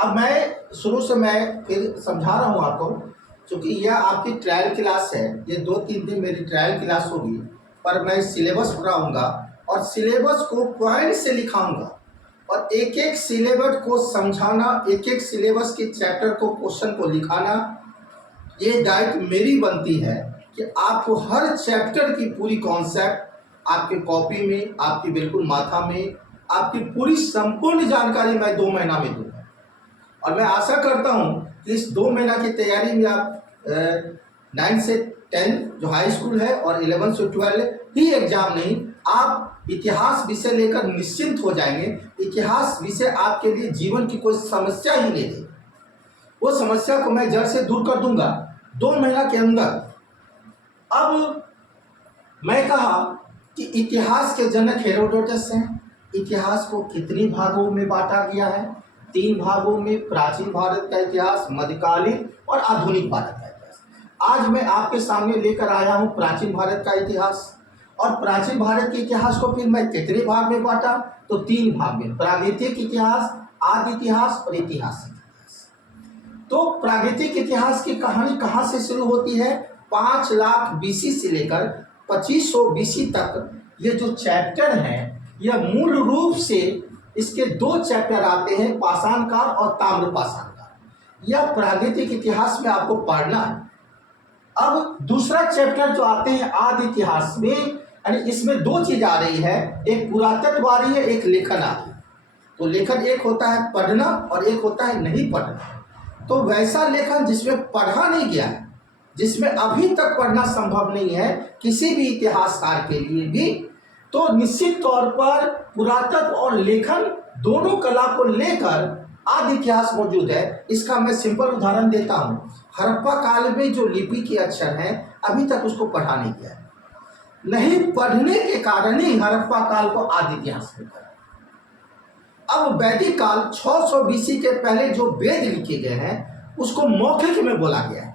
अब मैं शुरू से मैं फिर समझा रहा हूँ आपको, क्योंकि यह आपकी ट्रायल क्लास है। ये 2-3 दिन मेरी ट्रायल क्लास होगी, पर मैं सिलेबस पढ़ाऊँगा और सिलेबस को पॉइंट से लिखाऊँगा और एक एक सिलेबस को समझाना, एक एक सिलेबस के चैप्टर को, क्वेश्चन को लिखाना, ये दायित्व मेरी बनती है कि आपको हर चैप्टर की पूरी कॉन्सेप्ट आपके कॉपी में, आपकी बिल्कुल माथा में, आपकी पूरी संपूर्ण जानकारी मैं 2 महीना में दूँगा। और मैं आशा करता हूँ कि इस 2 महीना की तैयारी में आप 9 से 10 जो हाई स्कूल है और 11 से 12 ही एग्जाम नहीं, आप इतिहास विषय लेकर निश्चिंत हो जाएंगे। इतिहास विषय आपके लिए जीवन की कोई समस्या ही नहीं है, वो समस्या को मैं जड़ से दूर कर दूंगा 2 महीना के अंदर। अब मैं कहा कि इतिहास के जनक हेरोडोटस हैं। इतिहास को कितने भागों में बांटा गया है? 3 भागों में, प्राचीन भारत का इतिहास, मध्यकालीन और आधुनिक भारत का इतिहास। आज मैं आपके सामने लेकर आया हूं प्राचीन भारत का इतिहास। और प्राचीन भारत के इतिहास को फिर मैं कितने भाग में बांटा? तो 3 भाग में, प्रागैतिक इतिहास, आदि इतिहास और ऐतिहासिक इतिहास। तो प्रागैतिक इतिहास की कहानी कहाँ से शुरू होती है? 5 लाख बीसी से लेकर 2500 बीसी तक ये जो चैप्टर हैं, यह मूल रूप से इसके 2 चैप्टर आते हैं, पाषाण काल और ताम्र पाषाण काल। यह प्रागैतिक इतिहास में आपको पढ़ना है। अब दूसरा चैप्टर जो आते हैं आदि इतिहास में, यानी इसमें 2 चीज आ रही है, एक पुरातत्व आ रही है, एक लेखन आ रही है। तो लेखन एक होता है पढ़ना और एक होता है नहीं पढ़ना। तो वैसा लेखन जिसमें पढ़ा नहीं गया है, जिसमें अभी तक पढ़ना संभव नहीं है किसी भी इतिहासकार के लिए भी, तो निश्चित तौर पर पुरातत्व और लेखन दोनों कला को लेकर आदि इतिहास मौजूद है। इसका मैं सिंपल उदाहरण देता हूँ। हड़प्पा काल में जो लिपि के अक्षर हैं, अभी तक उसको पढ़ा नहीं गया है। नहीं पढ़ने के कारण ही हड़प्पा काल को आदि इतिहास में पढ़ा। अब वैदिक काल 600 बीसी के पहले जो वेद लिखे गए हैं, उसको मौखिक में बोला गया है।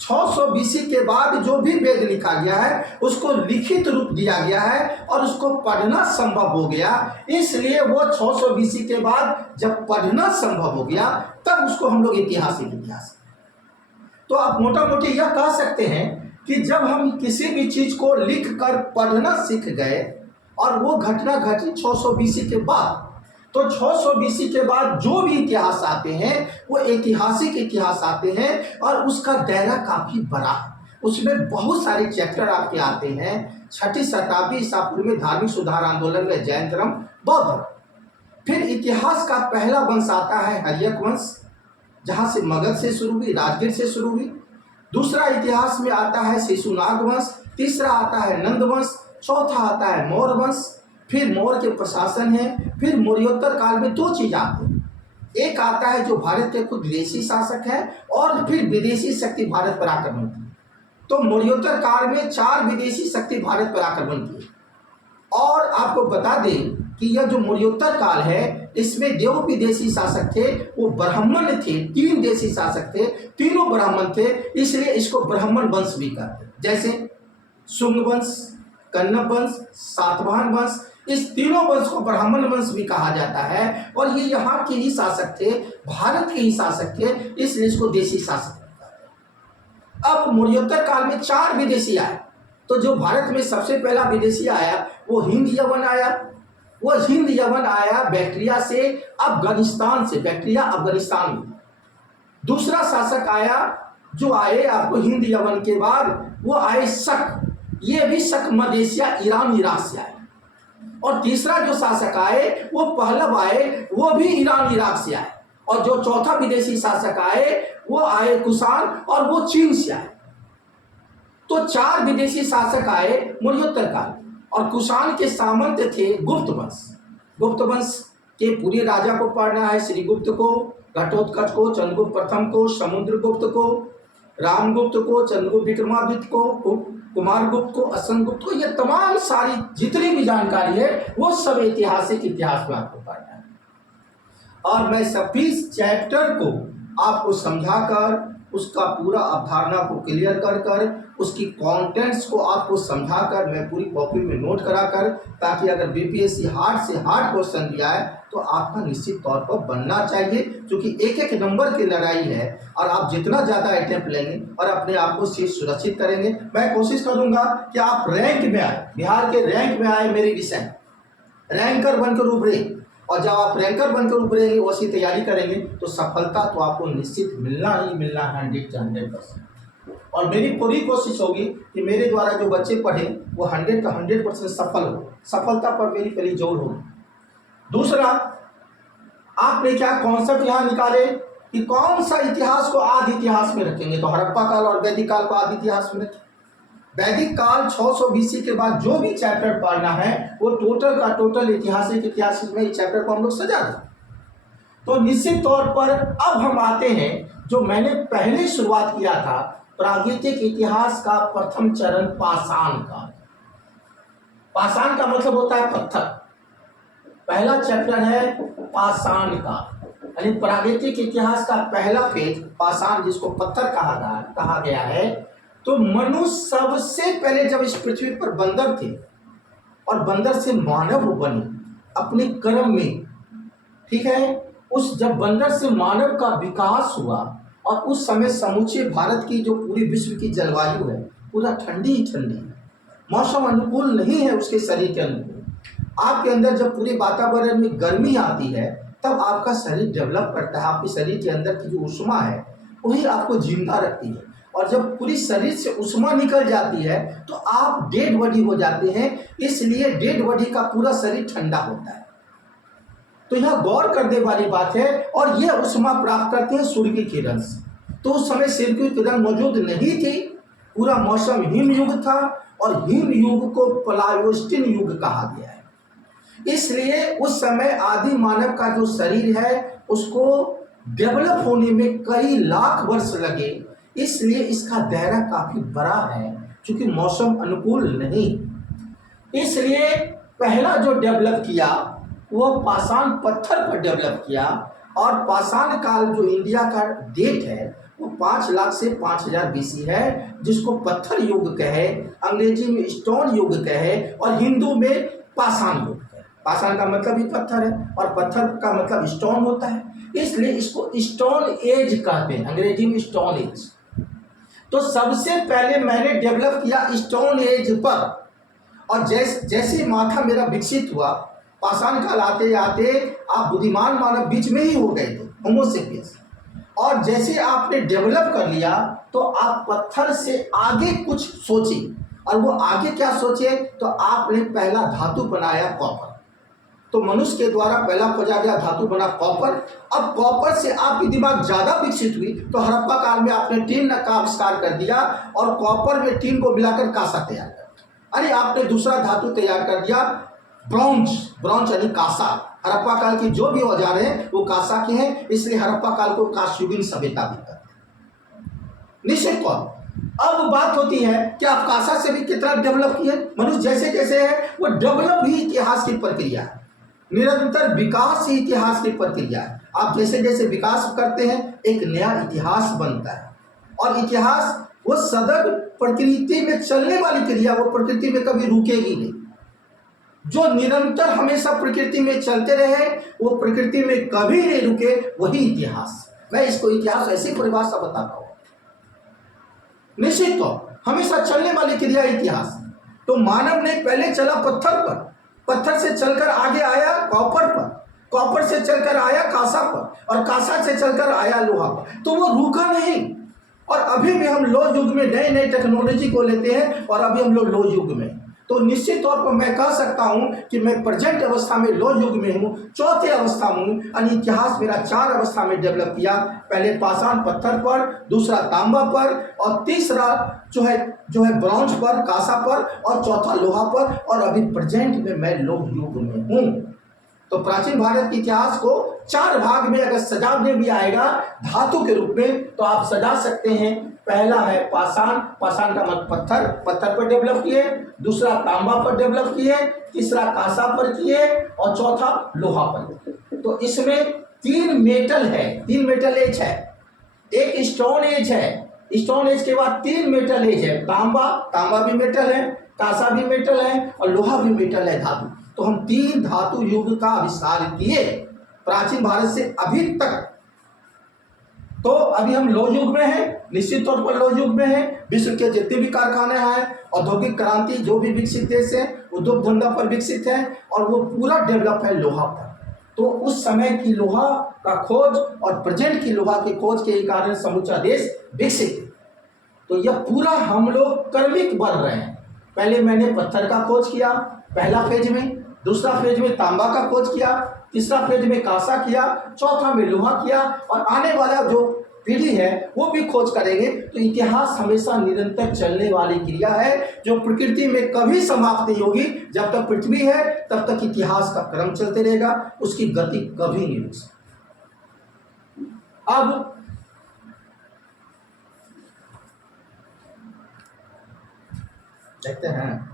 600 बीसी के बाद जो भी वेद लिखा गया है, उसको लिखित रूप दिया गया है और उसको पढ़ना संभव हो गया। इसलिए वो 600 बीसी के बाद जब पढ़ना संभव हो गया, तब उसको हम लोग ऐतिहासिक इतिहास। तो आप मोटा मोटी यह कह सकते हैं कि जब हम किसी भी चीज को लिख कर पढ़ना सीख गए और वो घटना घटी 600 बीसी के बाद, तो 600 बीसी के बाद जो भी इतिहास आते हैं वो ऐतिहासिक इतिहास आते हैं और उसका दायरा काफी बड़ा है। उसमें बहुत सारे चैप्टर आपके आते हैं। 6ठी शताब्दी ईसा पूर्व में धार्मिक सुधार आंदोलन में जैन धर्म, बौद्ध धर्म। फिर इतिहास का पहला वंश आता है हर्यक वंश, जहां से मगध से शुरू हुई, राजगीर से शुरू हुई। दूसरा इतिहास में आता है शिशुनाग वंश। तीसरा आता है नंद वंश। चौथा आता है मौर्य वंश। फिर मौर्य के प्रशासन है। फिर मौर्योत्तर काल में 2 चीज आती है। एक आता है जो भारत के खुद विदेशी शासक है और फिर विदेशी शक्ति भारत पर आक्रमण की। तो मौर्योत्तर काल में 4 विदेशी शक्ति भारत पर आक्रमण की। और आपको बता दें कि यह जो मौर्योत्तर काल है, इसमें देव विदेशी शासक थे, वो ब्राह्मण थे। 3 देशी शासक थे, तीनों ब्राह्मण थे, इसलिए इसको ब्राह्मण वंश भी कहते हैं। जैसे शुंग वंश, कन्नब वंश, सातवाहन वंश, इस तीनों वंश को ब्राह्मण वंश भी कहा जाता है। और ये यहाँ के ही शासक थे, भारत के ही शासक थे, इसलिए इसको देशी शासक कहते हैं। अब मौर्योत्तर काल में 4 विदेशी आए। तो जो भारत में सबसे पहला विदेशी आया वो हिंद यवन आया। वो हिंद यवन आया बैक्ट्रिया से, अफगानिस्तान से, बैक्ट्रिया अफगानिस्तान में। दूसरा शासक आया जो आए आपको हिंद यवन के बाद, वो आए शक। ये भी शक मध्य एशिया, ईरान, इराक से आए। और तीसरा जो शासक आए वो पहलव आए, वो भी ईरान, इराक से आए। और जो चौथा विदेशी शासक आए वो आए कुषाण, और वो चीन से आए। तो 4 विदेशी शासक आए मौर्योत्तर काल। और कुषाण के सामंत थे गुप्त वंश। गुप्त वंश के पूरे राजा को पढ़ना है, श्रीगुप्त को, घटोत्कच को, चंद्रगुप्त प्रथम को, समुद्रगुप्त को, रामगुप्त को, चंद्रगुप्त विक्रमादित्य को, कुमारगुप्त को, अश्वगुप्त को। ये तमाम सारी जितनी भी जानकारी है वो सब ऐतिहासिक इतिहास में आपको पढ़ना है। और मैं सभी चैप्टर को आपको समझाकर उसका पूरा अवधारणा को क्लियर कर कर उसकी कंटेंट्स को आपको समझाकर मैं पूरी कॉपी में नोट कराकर, ताकि अगर बीपीएससी हार्ड से हार्ड क्वेश्चन दिया है तो आपका निश्चित तौर पर बनना चाहिए, क्योंकि एक एक नंबर की लड़ाई है और आप जितना ज़्यादा अटेम्प्ट लेंगे और अपने आप को सीट सुरक्षित करेंगे। मैं कोशिश करूंगा कि आप रैंक में आए, बिहार के रैंक में आए मेरी विषय रैंकर बनकर उभरे, और जब आप रैंकर बनकर उभरेंगे वैसी तैयारी करेंगे तो सफलता तो आपको निश्चित मिलना ही मिलना है 100%। और मेरी पूरी कोशिश होगी कि मेरे द्वारा जो बच्चे पढ़े वो 100 का 100% सफल हो। सफलता पर मेरी पहली जोर होगी। दूसरा, आपने क्या कॉन्सेप्ट यहाँ निकाले कि कौन सा इतिहास को आदि इतिहास में रखेंगे, तो हड़प्पा काल और वैदिक काल को आदि इतिहास में रखें। वैदिक काल 600 BC के बाद जो भी चैप्टर पढ़ना है वो टोटल का टोटल ऐतिहासिक इतिहास में इस चैप्टर को हम लोग सजा दें। तो निश्चित तौर पर अब हम आते हैं जो मैंने पहले शुरुआत किया था, प्रागैतिक इतिहास का प्रथम चरण पाषाण काल। पाषाण का मतलब होता है पत्थर। पहला चैप्टर है पाषाण काल, यानी प्रागैतिक इतिहास का पहला पेज पाषाण, जिसको पत्थर कहा गया है। तो मनुष्य सबसे पहले जब इस पृथ्वी पर बंदर थे और बंदर से मानव बने अपने कर्म में, ठीक है, उस जब बंदर से मानव का विकास हुआ और उस समय समूचे भारत की जो पूरी विश्व की जलवायु है पूरा ठंडी ही ठंडी है, मौसम अनुकूल नहीं है उसके शरीर के अनुकूल। आपके अंदर जब पूरे वातावरण में गर्मी आती है तब आपका शरीर डेवलप करता है, आपके शरीर के अंदर की जो ऊष्मा है वही आपको जिंदा रखती है। और जब पूरी शरीर से ऊष्मा निकल जाती है तो आप डेड बॉडी हो जाते हैं, इसलिए डेड बॉडी का पूरा शरीर ठंडा होता है। तो यह गौर करने वाली बात है। और यह ऊष्मा प्राप्त करते हैं सूर्य की किरण से। तो उस समय सूर्य की किरण मौजूद नहीं थी, पूरा मौसम हिम युग था और हिम युग को प्लायोस्टिन युग कहा गया है। इसलिए उस समय आदि मानव का जो शरीर है उसको डेवलप होने में कई लाख वर्ष लगे, इसलिए इसका दायरा काफी बड़ा है क्योंकि मौसम अनुकूल नहीं। इसलिए पहला जो डेवलप किया वो पाषाण पत्थर पर डेवलप किया। और पाषाण काल जो इंडिया का डेट है वो 5 लाख से 5000 BC है, जिसको पत्थर युग कहे, अंग्रेजी में स्टोन युग कहे और हिंदू में पाषाण युग कहे। पाषाण का मतलब ही पत्थर है और पत्थर का मतलब स्टोन होता है, इसलिए इसको स्टोन एज कहते हैं, अंग्रेजी में स्टोन एज। तो सबसे पहले मैंने डेवलप किया स्टोन एज पर। और जैसे माथा मेरा विकसित हुआ, पाषाण काल आते आते आप बुद्धिमान मानव बीच में ही हो गए थे, होमो सेपियंस। और जैसे आपने डेवलप कर लिया तो आप पत्थर से आगे कुछ सोचे, और वो आगे क्या सोचे, तो आपने पहला धातु बनाया कॉपर। तो मनुष्य के द्वारा पहला खोजा गया धातु बना कॉपर। अब कॉपर से आपकी दिमाग ज्यादा विकसित हुई तो हड़प्पा काल में आपने टीन का आविष्कार कर दिया और कॉपर में टीन को मिलाकर कांसा तैयार कर दिया। अरे आपने दूसरा धातु तैयार कर दिया ब्रॉन्ज यानी कांसा। हड़प्पा काल की जो भी औजार हैं वो कांसा के हैं, इसलिए हड़प्पा काल को कांस्ययुगीन सभ्यता भी कहते हैं। निश्चित तौर अब बात होती है कि आप कांसा से भी कितना डेवलप किए। मनुष्य जैसे जैसे है वो डेवलप ही इतिहास की प्रक्रिया है, निरंतर विकास ही इतिहास की प्रक्रिया है। आप जैसे जैसे विकास करते हैं एक नया इतिहास बनता है। और इतिहास वो सदैव प्रकृति में चलने वाली क्रिया, वो प्रकृति में कभी रुकेगी नहीं। जो निरंतर हमेशा प्रकृति में चलते रहे वो प्रकृति में कभी नहीं रुके, वही इतिहास। मैं इसको इतिहास ऐसी परिभाषा बताता हूँ। निश्चित तो हमेशा चलने वाली क्रिया इतिहास। तो मानव ने पहले चला पत्थर पर, पत्थर से चलकर आगे आया कॉपर पर, कॉपर से चलकर आया कांसा पर और कांसा से चलकर आया लोहा पर। तो वो रुका नहीं। और अभी भी हम लौह युग में नए नए टेक्नोलॉजी को लेते हैं और अभी हम लोग लौह युग में। तो निश्चित तौर पर मैं कह सकता हूं कि मैं प्रेजेंट अवस्था में लौह युग में हूं, चौथे अवस्था में हूं। यानी इतिहास मेरा 4 अवस्था में डेवलप किया। पहले पाषाण पत्थर पर, दूसरा तांबा पर और तीसरा जो है ब्रॉन्ज पर, कांसा पर और चौथा लोहा पर। और अभी प्रेजेंट में मैं लौह युग में हूं। तो प्राचीन भारत के इतिहास को 4 भाग में अगर सजाने भी आएगा धातु के रूप में तो आप सजा सकते हैं। पहला है पाषाण, पाषाण का मतलब पत्थर, पत्थर पर डेवलप किए। दूसरा तांबा पर डेवलप किए, तीसरा कांसा पर किए और चौथा लोहा पर। तो इसमें 3 मेटल है, 3 मेटल एज है। एक स्टोन एज है, स्टोन एज के बाद 3 मेटल एज है, तांबा, तांबा भी मेटल है, कांसा भी मेटल है और लोहा भी मेटल है, धातु। तो हम 3 धातु युग का आविष्कार किए प्राचीन भारत से अभी तक। तो अभी हम लौह युग में हैं, निश्चित तौर पर लौह युग में हैं। विश्व के जितने भी कारखाने हैं, औद्योगिक क्रांति जो भी विकसित देश है, उद्योग धंधा पर विकसित है और वो पूरा डेवलप है लोहा पर। तो उस समय की लोहा का खोज और प्रेजेंट की लोहा की खोज के कारण समूचा देश विकसित है। तो यह पूरा हम लोग क्रमिक बढ़ रहे हैं। पहले मैंने पत्थर का खोज किया पहला फेज में, दूसरा फेज में तांबा का खोज किया, तीसरा फेज में कांसा किया, चौथा में लोहा किया और आने वाला जो पीढ़ी है वो भी खोज करेंगे। तो इतिहास हमेशा निरंतर चलने वाली क्रिया है जो प्रकृति में कभी समाप्त नहीं होगी। जब तक पृथ्वी है तब तक इतिहास का क्रम चलते रहेगा, उसकी गति कभी नहीं रुक सकती। अब देखते हैं